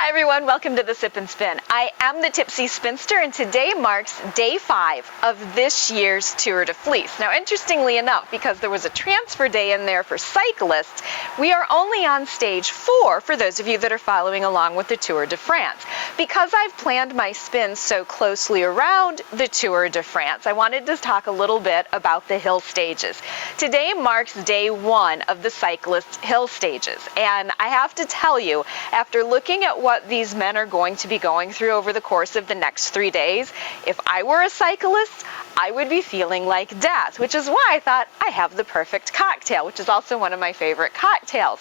Hi everyone, welcome to the Sip and Spin. I am the Tipsy Spinster and today marks day 5 of this year's Tour de Fleece. Now interestingly enough, because there was a transfer day in there for cyclists, we are only on stage 4 for those of you that are following along with the Tour de France. Because I've planned my spins so closely around the Tour de France, I wanted to talk a little bit about the hill stages. Today marks day 1 of the cyclist hill stages, and I have to tell you, after looking at what these men are going to be going through over the course of the next 3 days, if I were a cyclist, I would be feeling like death, which is why I thought I have the perfect cocktail, which is also one of my favorite cocktails.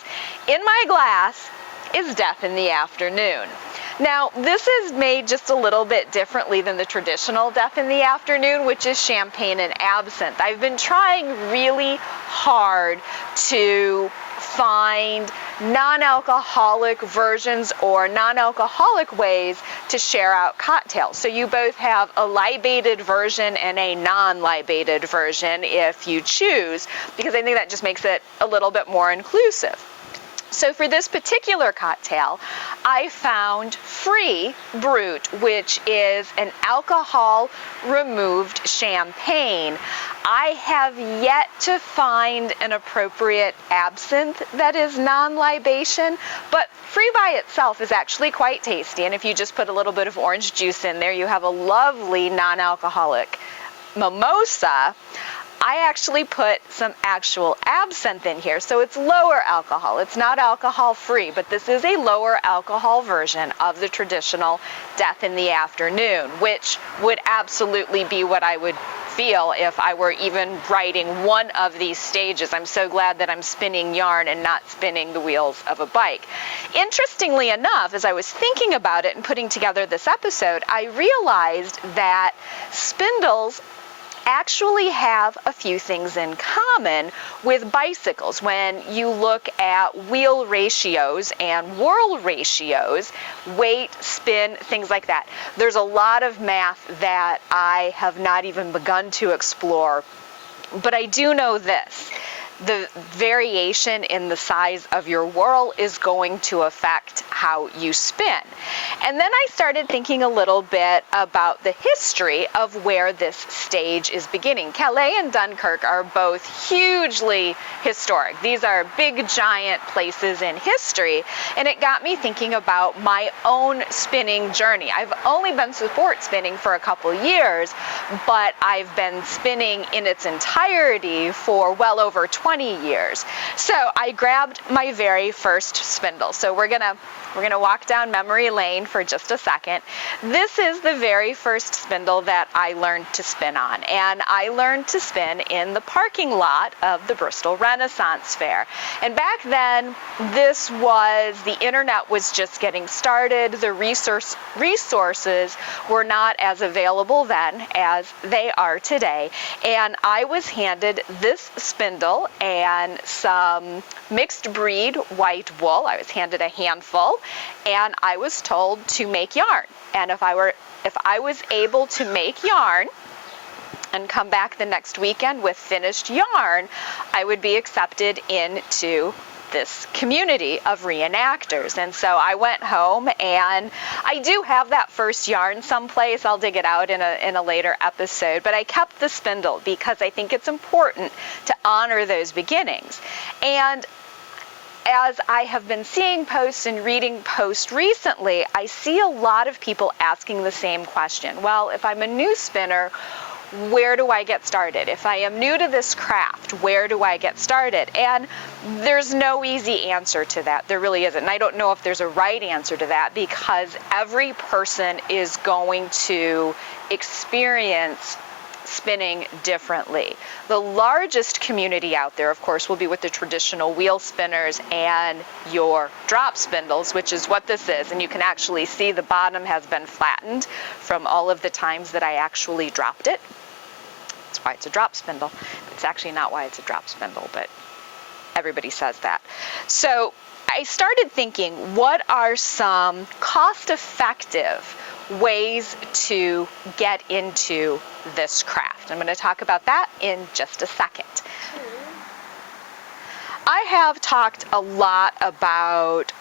In my glass is Death in the Afternoon. Now, this is made just a little bit differently than the traditional Death in the Afternoon, which is champagne and absinthe. I've been trying really hard to find non-alcoholic versions or non-alcoholic ways to share out cocktails. So you both have a libated version and a non-libated version if you choose, because I think that just makes it a little bit more inclusive. So for this particular cocktail, I found Free Brut, which is an alcohol-removed champagne. I have yet to find an appropriate absinthe that is non-libation, but Free by itself is actually quite tasty, and if you just put a little bit of orange juice in there, you have a lovely non-alcoholic mimosa. I actually put some actual absinthe in here, so it's lower alcohol. It's not alcohol free, but this is a lower alcohol version of the traditional Death in the Afternoon, which would absolutely be what I would feel if I were even riding one of these stages. I'm so glad that I'm spinning yarn and not spinning the wheels of a bike. Interestingly enough, as I was thinking about it and putting together this episode, I realized that spindles actually have a few things in common with bicycles. When you look at wheel ratios and whorl ratios, weight, spin, things like that, there's a lot of math that I have not even begun to explore. But I do know this: the variation in the size of your whorl is going to affect how you spin. And then I started thinking a little bit about the history of where this stage is beginning. Calais and Dunkirk are both hugely historic. These are big, giant places in history, and it got me thinking about my own spinning journey. I've only been sport spinning for a couple years, but I've been spinning in its entirety for well over 20 years. So I grabbed my very first spindle. So we're gonna walk down memory lane for just a second. This is the very first spindle that I learned to spin on, and I learned to spin in the parking lot of the Bristol Renaissance Fair. And back then, the internet was just getting started. The resources were not as available then as they are today. And I was handed this spindle and some mixed breed white wool. I was handed a handful, and I was told to make yarn. And if I was able to make yarn and come back the next weekend with finished yarn, I would be accepted into this community of reenactors. And so I went home, and I do have that first yarn someplace. I'll dig it out in a later episode, but I kept the spindle because I think it's important to honor those beginnings. And as I have been seeing posts and reading posts recently, I see a lot of people asking the same question. Well, if I'm a new spinner, where do I get started? If I am new to this craft, where do I get started? And there's no easy answer to that. There really isn't. And I don't know if there's a right answer to that, because every person is going to experience spinning differently. The largest community out there, of course, will be with the traditional wheel spinners and your drop spindles, which is what this is. And you can actually see the bottom has been flattened from all of the times that I actually dropped it. That's why it's a drop spindle. It's actually not why it's a drop spindle, but everybody says that. So I started thinking, what are some cost-effective ways to get into this craft? I'm going to talk about that in just a second. I have talked a lot about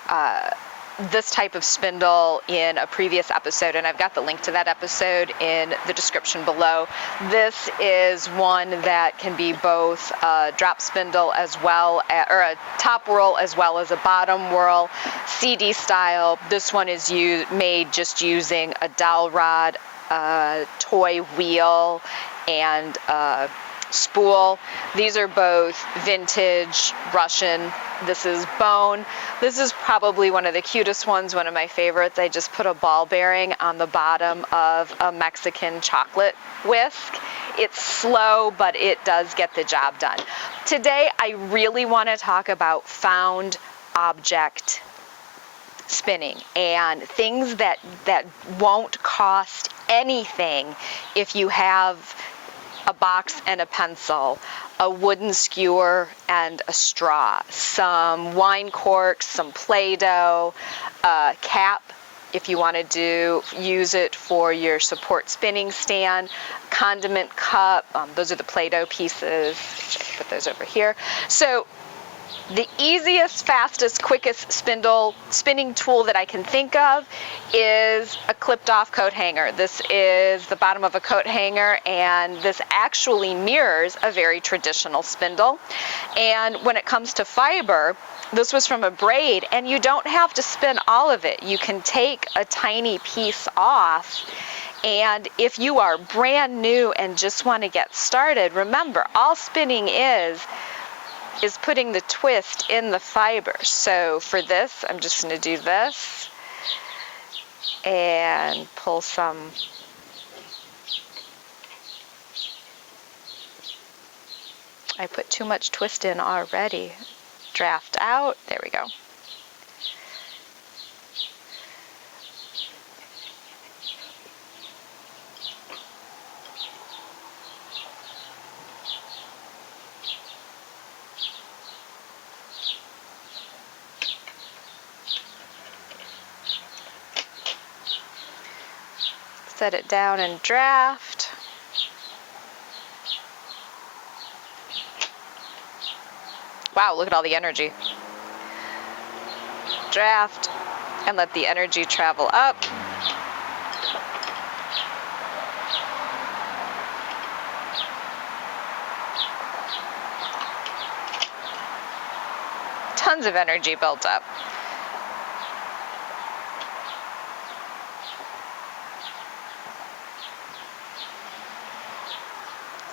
this type of spindle in a previous episode, and I've got the link to that episode in the description below. This is one that can be both a drop spindle as well as, or a top whorl as well as a bottom whorl, CD style. This one is made just using a dowel rod, a toy wheel, and a spool. These are both vintage Russian. This is bone. This is probably one of the cutest ones, one of my favorites. I just put a ball bearing on the bottom of a Mexican chocolate whisk. It's slow, but it does get the job done. Today, I really want to talk about found object spinning and things that won't cost anything if you have a box and a pencil, a wooden skewer and a straw, some wine corks, some Play-Doh, a cap if you want to use it for your support spinning stand, condiment cup, those are the Play-Doh pieces. Put those over here. So the easiest, fastest, quickest spinning tool that I can think of is a clipped off coat hanger. This is the bottom of a coat hanger, and this actually mirrors a very traditional spindle. And when it comes to fiber, this was from a braid, and you don't have to spin all of it. You can take a tiny piece off. And if you are brand new and just want to get started, remember, all spinning is putting the twist in the fiber. So for this, I'm just going to do this and pull some. I put too much twist in already. Draft out. There we go. Set it down and draft. Wow, look at all the energy. Draft and let the energy travel up. Tons of energy built up.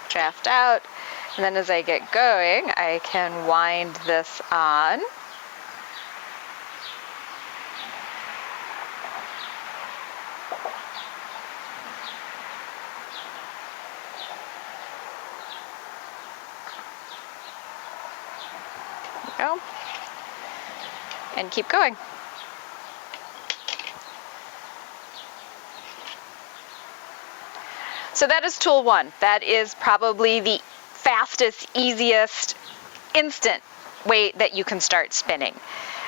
Draft out, and then as I get going, I can wind this on. There we go. And keep going. So that is tool one. That is probably the fastest, easiest, instant way that you can start spinning.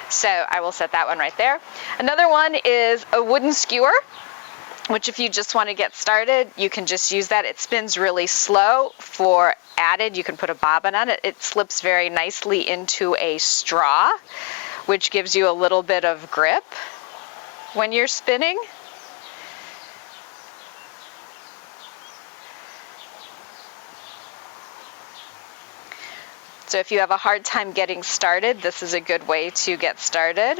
So I will set that one right there. Another one is a wooden skewer, which if you just want to get started, you can just use that. It spins really slow. For added, you can put a bobbin on it. It slips very nicely into a straw, which gives you a little bit of grip when you're spinning. So if you have a hard time getting started, this is a good way to get started.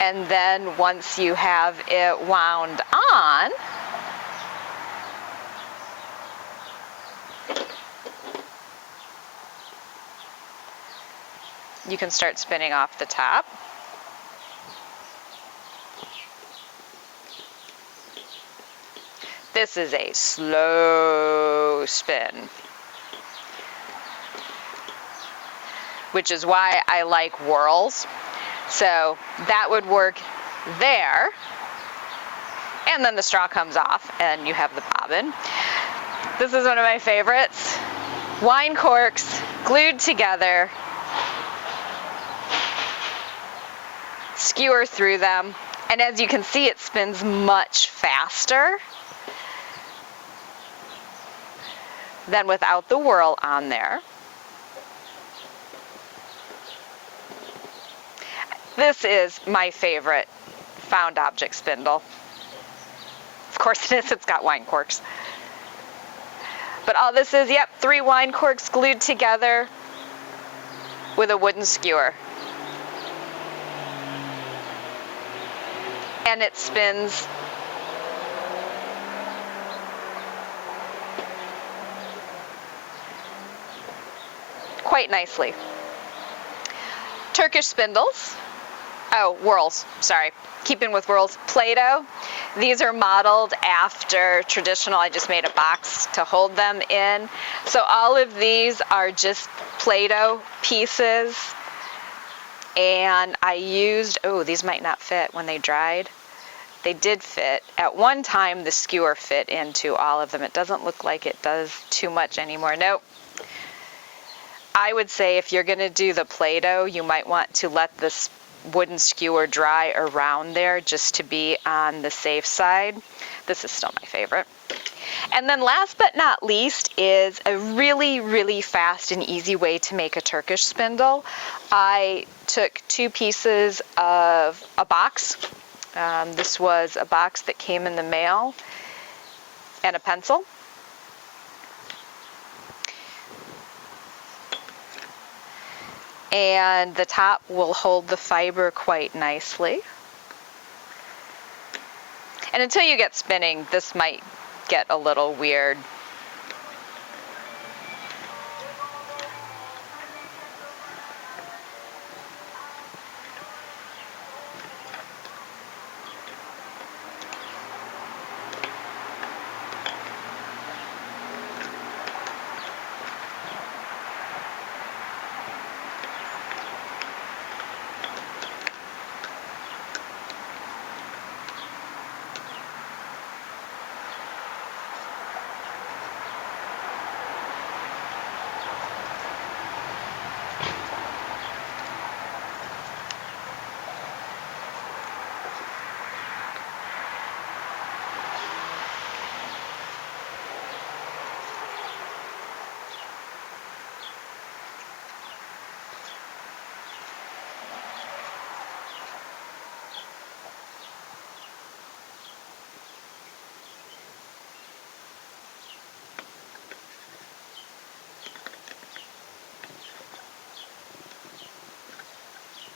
And then once you have it wound on, you can start spinning off the top. This is a slow spin, which is why I like whorls. So that would work there, and then the straw comes off and you have the bobbin. This is one of my favorites. Wine corks glued together, skewer through them, and as you can see, it spins much faster than without the whorl on there. This is my favorite found object spindle. Of course it is, it's got wine corks. But all this is, yep, 3 wine corks glued together with a wooden skewer. And it spins quite nicely. Turkish spindles. Oh, whorls, sorry. Keeping with whorls. Play-Doh. These are modeled after traditional. I just made a box to hold them in. So all of these are just Play-Doh pieces. And I used, oh, these might not fit when they dried. They did fit. At one time, the skewer fit into all of them. It doesn't look like it does too much anymore. Nope. I would say if you're going to do the Play-Doh, you might want to let this wooden skewer dry around there just to be on the safe side. This is still my favorite. And then last but not least is a really, really fast and easy way to make a Turkish spindle. I took 2 pieces of a box. This was a box that came in the mail, and a pencil. And the top will hold the fiber quite nicely. And until you get spinning, this might get a little weird.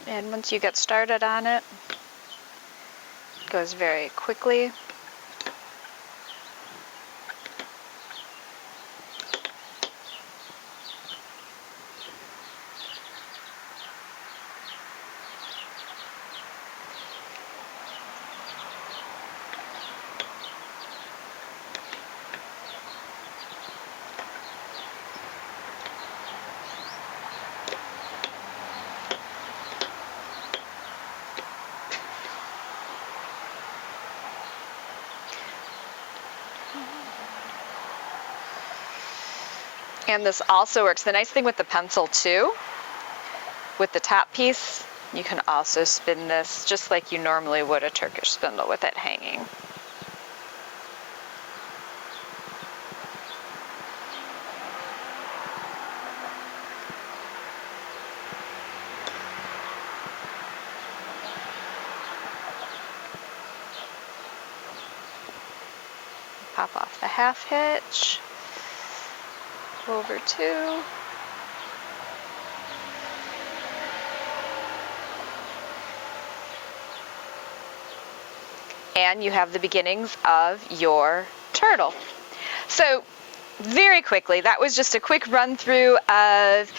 And once you get started on it, it goes very quickly. And this also works. The nice thing with the pencil too, with the top piece, you can also spin this just like you normally would a Turkish spindle with it hanging. Pop off the half hitch. Over 2. And you have the beginnings of your turtle. So very quickly, that was just a quick run through of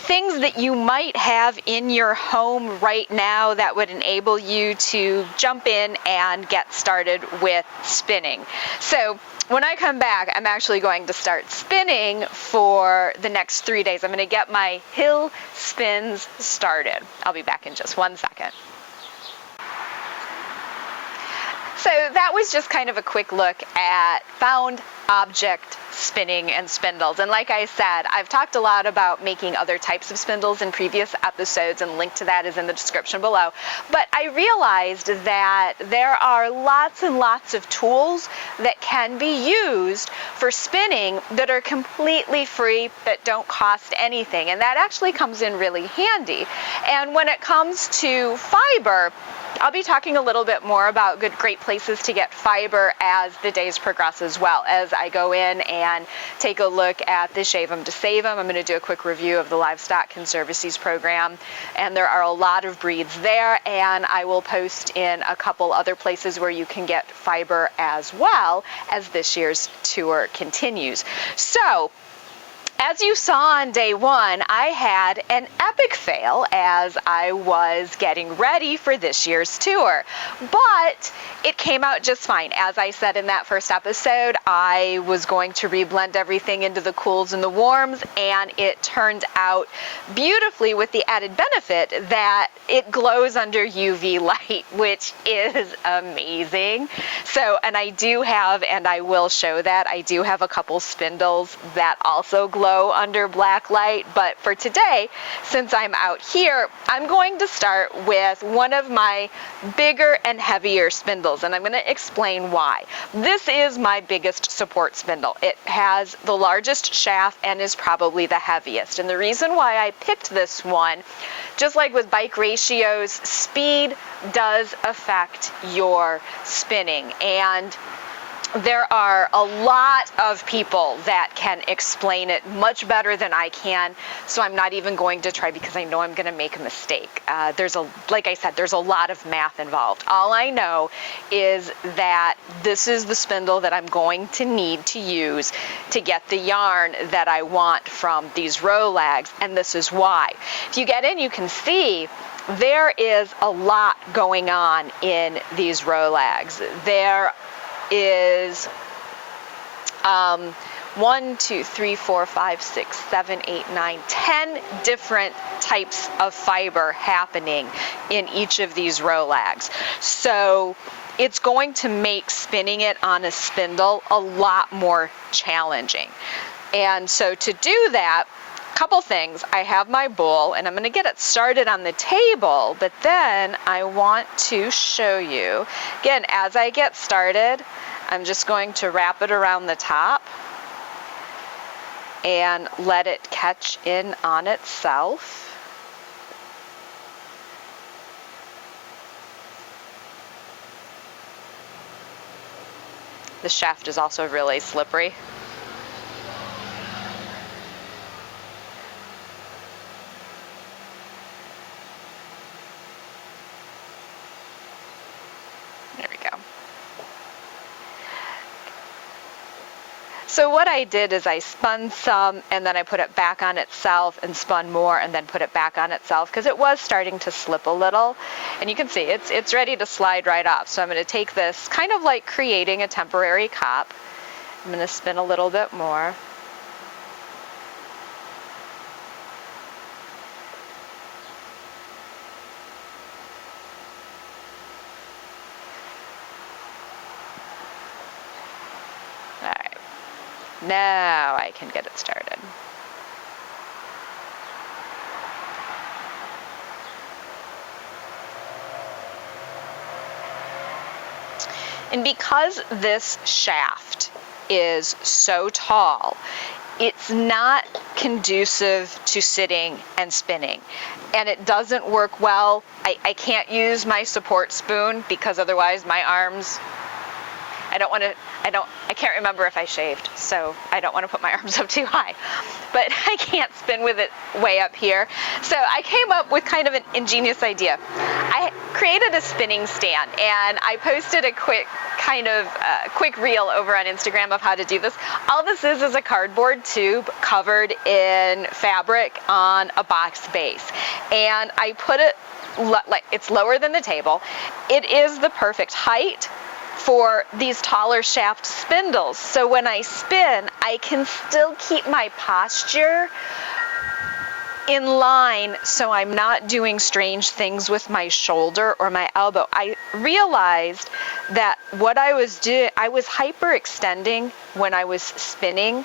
things that you might have in your home right now that would enable you to jump in and get started with spinning. So when I come back, I'm actually going to start spinning for the next 3 days. I'm going to get my hill spins started. I'll be back in just 1 second. So that was just kind of a quick look at found object spinning and spindles. And like I said, I've talked a lot about making other types of spindles in previous episodes, and link to that is in the description below. But I realized that there are lots and lots of tools that can be used for spinning that are completely free, that don't cost anything. And that actually comes in really handy. And when it comes to fiber, I'll be talking a little bit more about great places to get fiber as the days progress, as well as I go in and take a look at the Shave 'em to Save 'em. I'm going to do a quick review of the Livestock Conservancy's program, and there are a lot of breeds there, and I will post in a couple other places where you can get fiber as well as this year's tour continues. So, as you saw on day one, I had an epic fail as I was getting ready for this year's tour, but it came out just fine. As I said in that first episode, I was going to reblend everything into the cools and the warms, and it turned out beautifully, with the added benefit that it glows under UV light, which is amazing. So, and I do have, and I will show that, I do have a couple spindles that also glow under black light. But for today, since I'm out here, I'm going to start with one of my bigger and heavier spindles, and I'm going to explain why. This is my biggest support spindle. It has the largest shaft and is probably the heaviest. And the reason why I picked this one, just like with bike ratios, speed does affect your spinning. And there are a lot of people that can explain it much better than I can, so I'm not even going to try, because I know I'm going to make a mistake. Like I said, there's a lot of math involved. All I know is that this is the spindle that I'm going to need to use to get the yarn that I want from these Rolags, and this is why. If you get in, you can see there is a lot going on in these Rolags. There is 1, 2, 3, 4, 5, 6, 7, 8, 9, 10 different types of fiber happening in each of these Rolags. So it's going to make spinning it on a spindle a lot more challenging. And so to do that, couple things. I have my bowl, and I'm going to get it started on the table, but then I want to show you, again, as I get started, I'm just going to wrap it around the top and let it catch in on itself. The shaft is also really slippery. So what I did is I spun some, and then I put it back on itself, and spun more, and then put it back on itself, because it was starting to slip a little. And you can see it's ready to slide right off. So I'm going to take this, kind of like creating a temporary cop. I'm going to spin a little bit more. Now I can get it started. And because this shaft is so tall, it's not conducive to sitting and spinning. And it doesn't work well. I can't use my support spoon, because otherwise my arms, I can't remember if I shaved, so I don't want to put my arms up too high. But I can't spin with it way up here. So I came up with kind of an ingenious idea. I created a spinning stand, and I posted a quick reel over on Instagram of how to do this. All this is a cardboard tube covered in fabric on a box base. And I put it, it's lower than the table. It is the perfect height for these taller shaft spindles. So when I spin, I can still keep my posture in line, so I'm not doing strange things with my shoulder or my elbow. I realized that what I was doing, I was hyperextending when I was spinning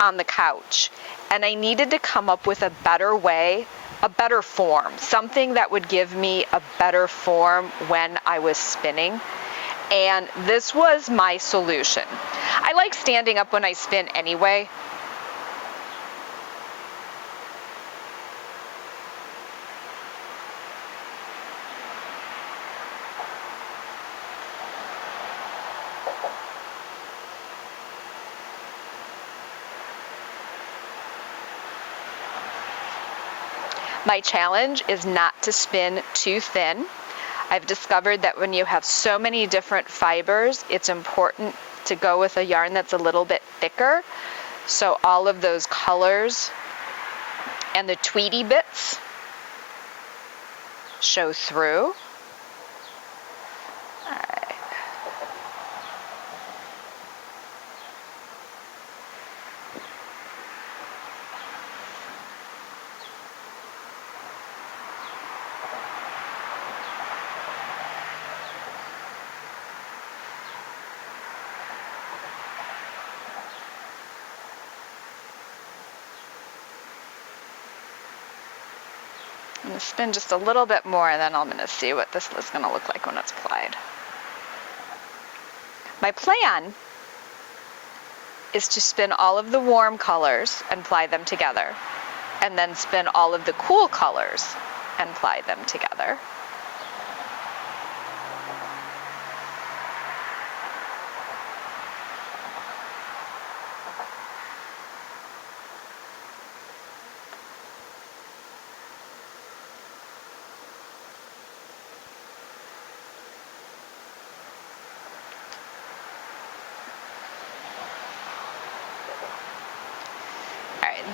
on the couch, and I needed to come up with a better way, a better form, something that would give me a better form when I was spinning. And this was my solution. I like standing up when I spin anyway. My challenge is not to spin too thin. I've discovered that when you have so many different fibers, it's important to go with a yarn that's a little bit thicker, so all of those colors and the tweedy bits show through. All right. I'm going to spin just a little bit more, and then I'm going to see what this is going to look like when it's plied. My plan is to spin all of the warm colors and ply them together, and then spin all of the cool colors and ply them together.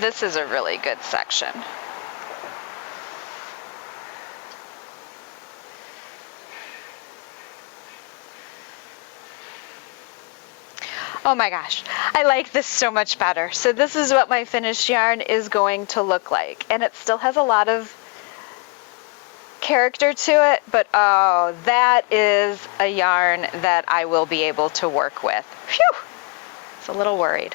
This is a really good section. Oh my gosh, I like this so much better. So this is what my finished yarn is going to look like. And it still has a lot of character to it, but oh, that is a yarn that I will be able to work with. Phew, it's a little worried.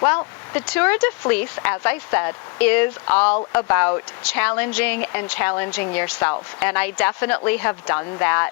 Well, the Tour de Fleece, as I said, is all about challenging and challenging yourself. And I definitely have done that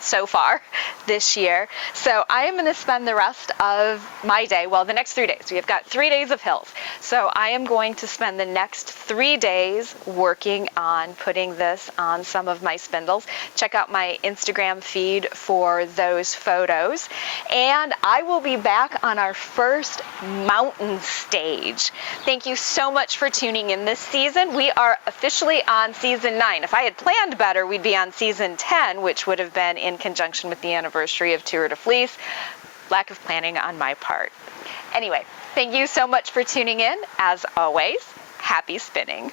so far this year. So I am going to spend the rest of my day, well, the next 3 days. We've got 3 days of hills. So I am going to spend the next 3 days working on putting this on some of my spindles. Check out my Instagram feed for those photos. And I will be back on our first mountain stage. Thank you so much for tuning in this season. We are officially on season 9. If I had planned better, we'd be on season 10, which would have been in conjunction with the anniversary of Tour de Fleece. Lack of planning on my part. Anyway, thank you so much for tuning in. As always, happy spinning.